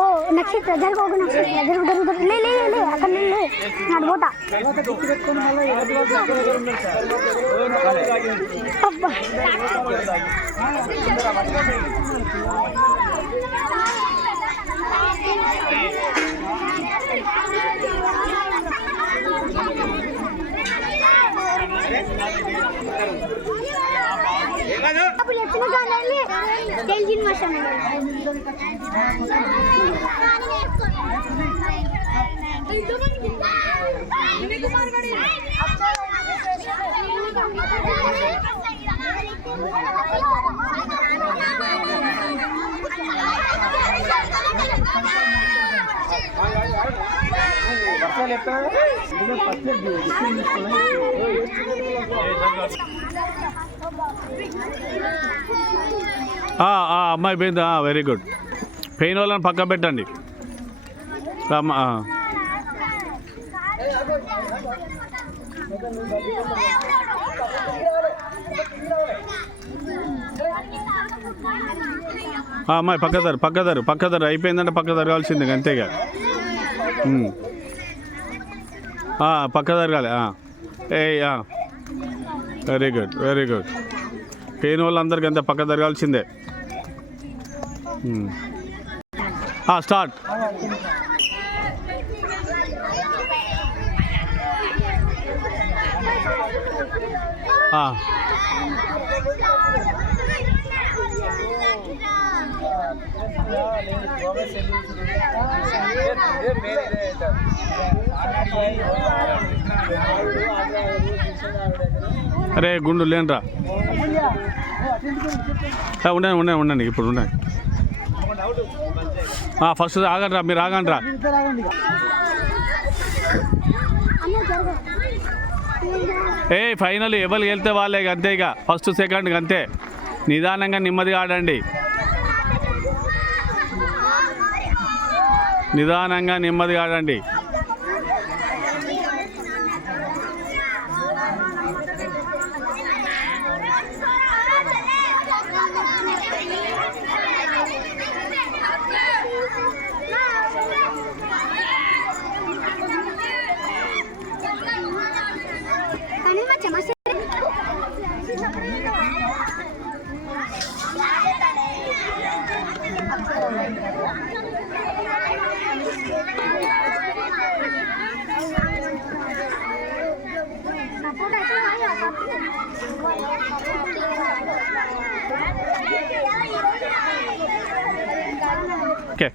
ఓ నక్షత్ర జరుగు నక్షత్ర జరుగు లే లే లే అక్కడ లే నాడు పోతా అబ్బా అప్పుడు ఎప్పుడు కాదండి తెలిసిన వర్షం అమ్మాయి పోయిందా? Very good. పెయిన్ వాళ్ళని పక్క పెట్టండి. అమ్మాయి పక్కదారు అయిపోయిందంటే పక్కదారు కావాల్సిందే అంతేగా. పక్కదారు కాలే. Very good. పెయిన్ వాళ్ళందరికీ అంతే పక్క జరగాల్సిందే. స్టార్ట్. అరే గుండు లేనరా. ఉండండి ఇప్పుడు ఉండండి. ఫస్ట్ ఆగండి రా, మీరు ఆగండి రా. ఫైనల్ ఎవరు వెళ్తే వాళ్ళే అంతే. ఇక ఫస్ట్ సెకండ్ అంతే. నిదానంగా నెమ్మదిగా ఆడండి. ఓకే.